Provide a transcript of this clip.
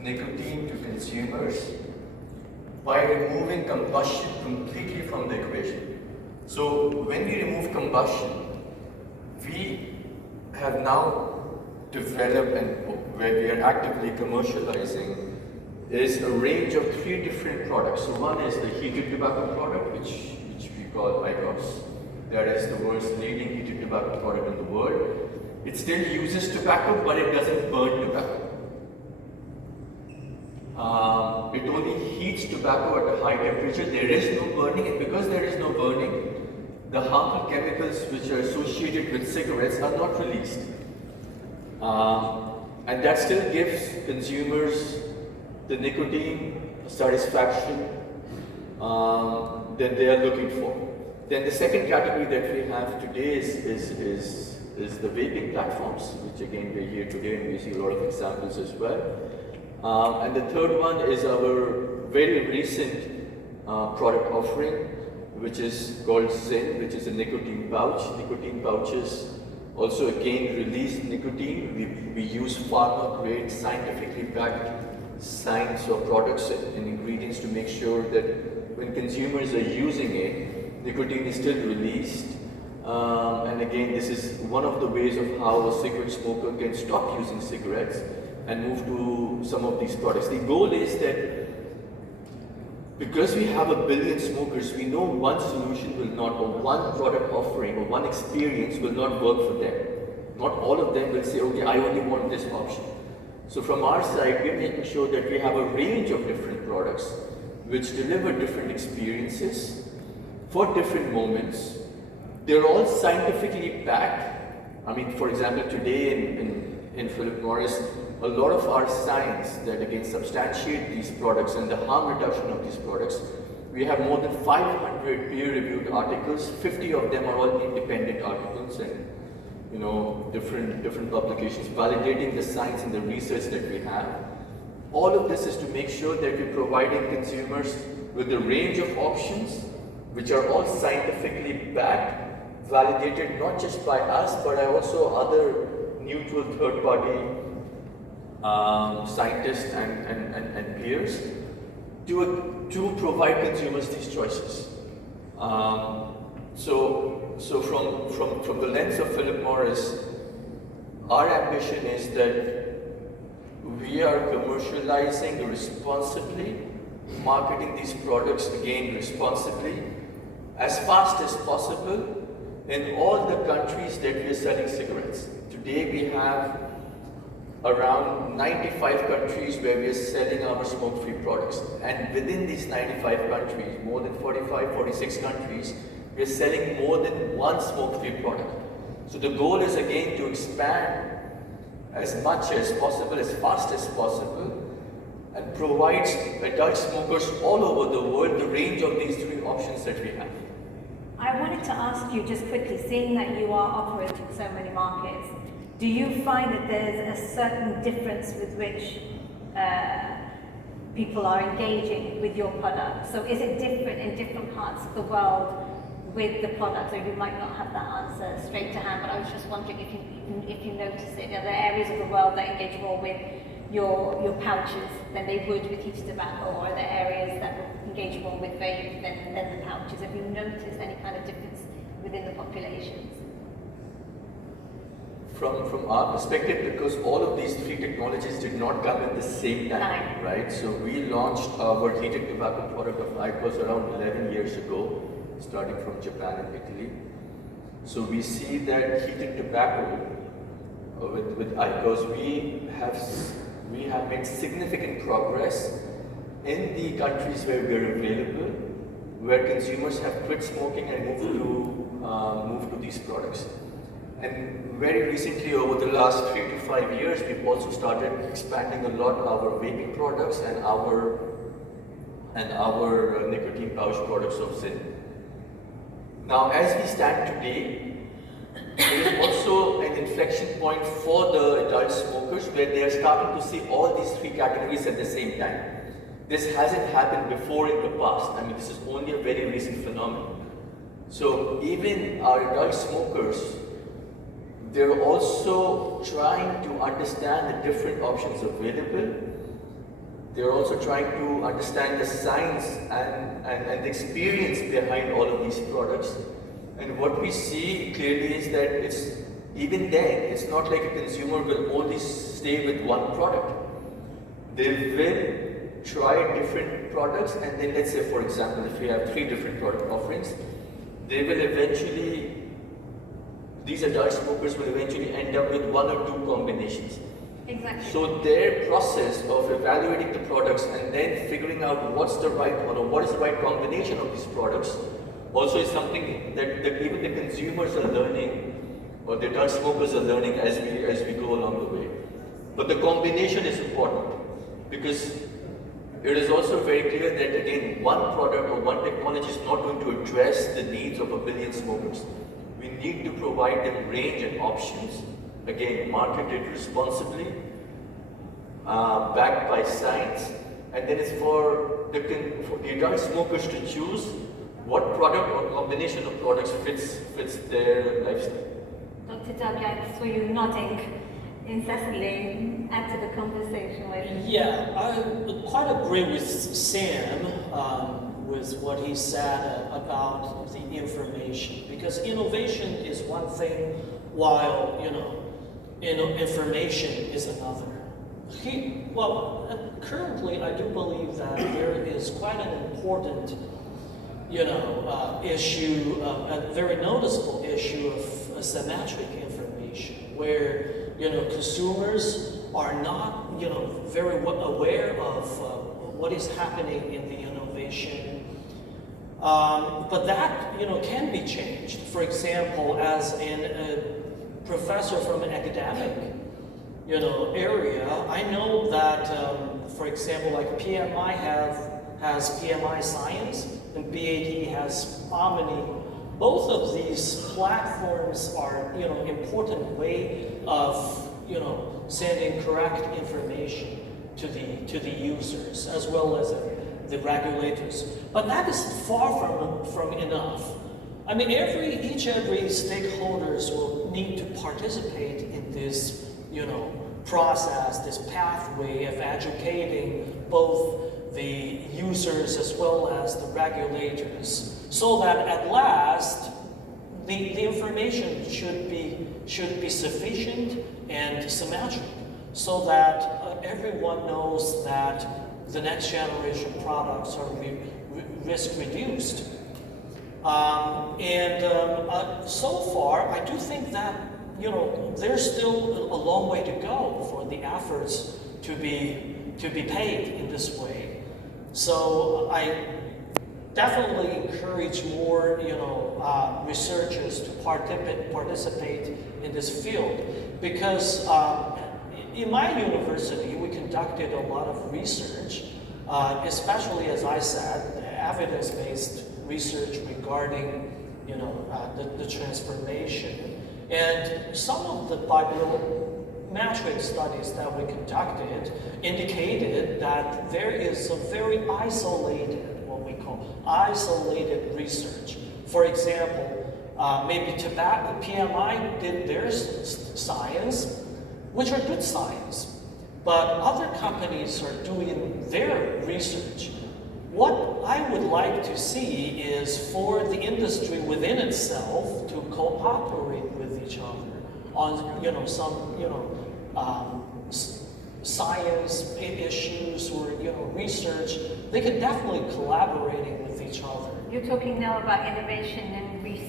nicotine to consumers by removing combustion completely from the equation. So when we remove combustion, we have now developed and where we are actively commercializing is a range of 3 different products. So one is the heated tobacco product, which we call IQOS. That is the world's leading heated tobacco product in the world. It still uses tobacco, but it doesn't burn tobacco. It only heats tobacco at a high temperature. There is no burning, and because there is no burning, the harmful chemicals which are associated with cigarettes are not released. And that still gives consumers the nicotine satisfaction that they are looking for. Then the second category that we have today is the vaping platforms, which again we're here today and we see a lot of examples as well. And the third one is our very recent product offering, which is called Zyn, which is a nicotine pouch. Nicotine pouches also again release nicotine. We use pharma-grade, scientifically backed science or products and ingredients to make sure that when consumers are using it, nicotine is still released. And again, this is one of the ways of how a cigarette smoker can stop using cigarettes and move to some of these products. The goal is that because we have 1 billion smokers, we know one solution will not, or one product offering, or one experience will not work for them. Not all of them will say, okay, I only want this option. So from our side, we're making sure that we have a range of different products which deliver different experiences for different moments. They're all scientifically backed. I mean, for example, today in Philip Morris, a lot of our science that again substantiate these products and the harm reduction of these products, we have more than 500 peer-reviewed articles. 50 of them are all independent articles and different publications validating the science and the research that we have. All of this is to make sure that we're providing consumers with a range of options which are all scientifically backed, validated not just by us but also other neutral third-party scientists and peers to provide consumers these choices. So from the lens of Philip Morris, our ambition is that we are commercializing responsibly, marketing these products again responsibly, as fast as possible in all the countries that we are selling cigarettes. Today we have around 95 countries where we are selling our smoke-free products. And within these 95 countries, more than 45, 46 countries, we are selling more than one smoke-free product. So the goal is again to expand as much as possible, as fast as possible, and provide adult smokers all over the world the range of these 3 options that we have. I wanted to ask you just quickly, seeing that you are operating so many markets, do you find that there's a certain difference with which people are engaging with your product? So is it different in different parts of the world with the product? Or you might not have that answer straight to hand, but I was just wondering if you notice it. Are there areas of the world that engage more with your pouches than they would with heated tobacco, or are there areas that engage more with vape than the pouches? Have you noticed any kind of difference within the populations? From our perspective, because all of these 3 technologies did not come at the same time, right? So we launched our heated tobacco product of IQOS around 11 years ago, starting from Japan and Italy. So we see that heated tobacco with IQOS, we have made significant progress in the countries where we are available, where consumers have quit smoking and moved to these products. And very recently, over the last 3 to 5 years, we've also started expanding a lot our vaping products and our nicotine pouch products of Zyn. Now, as we stand today, there is also an inflection point for the adult smokers where they are starting to see all these 3 categories at the same time. This hasn't happened before in the past. I mean, this is only a very recent phenomenon. So even our adult smokers, they're also trying to understand the different options available. They're also trying to understand the science and the experience behind all of these products. And what we see clearly is that even then, it's not like a consumer will only stay with one product. They will try different products, and then let's say, for example, if we have 3 different product offerings, they will eventually, these adult smokers will eventually end up with 1 or 2 combinations. Exactly. So their process of evaluating the products and then figuring out what's the right one or what is the right combination of these products also is something that even the consumers are learning, or the adult smokers are learning as we go along the way. But the combination is important, because it is also very clear that again, one product or one technology is not going to address the needs of 1 billion smokers. We need to provide them range and options, again, marketed responsibly, backed by science, and then it's for the adult smokers to choose what product or combination of products fits their lifestyle. Dr. Dabi, I saw you nodding incessantly. Add to the conversation with. Yeah, I quite agree with Sam with what he said about the information, because innovation is one thing, while information is another. Currently, I do believe that there is quite an important issue, a very noticeable issue of asymmetric information, where consumers are not very aware of what is happening in the innovation, but that can be changed. For example, as a professor from an academic area, I know that for example, like PMI has PMI Science, and BAD has Omni. Both of these platforms are, important way of, sending correct information to the users as well as the regulators. But that is far from enough. I mean, every stakeholders will need to participate in this, process, this pathway of educating both the users as well as the regulators, so that at last the information should be sufficient and symmetric, so that everyone knows that the next generation products are risk reduced. So far, I do think that there's still a long way to go for the efforts to be paid in this way. So I definitely encourage more researchers to participate in this field, because in my university we conducted a lot of research, especially, as I said, evidence-based research regarding the transformation. And some of the bibliometric studies that we conducted indicated that there is a very isolated, what we call isolated research. For example, maybe tobacco, PMI did their science, which are good science, but other companies are doing their research. What I would like to see is for the industry within itself to cooperate with each other on some science issues or research. They can definitely collaborating with each other. You're talking now about innovation and research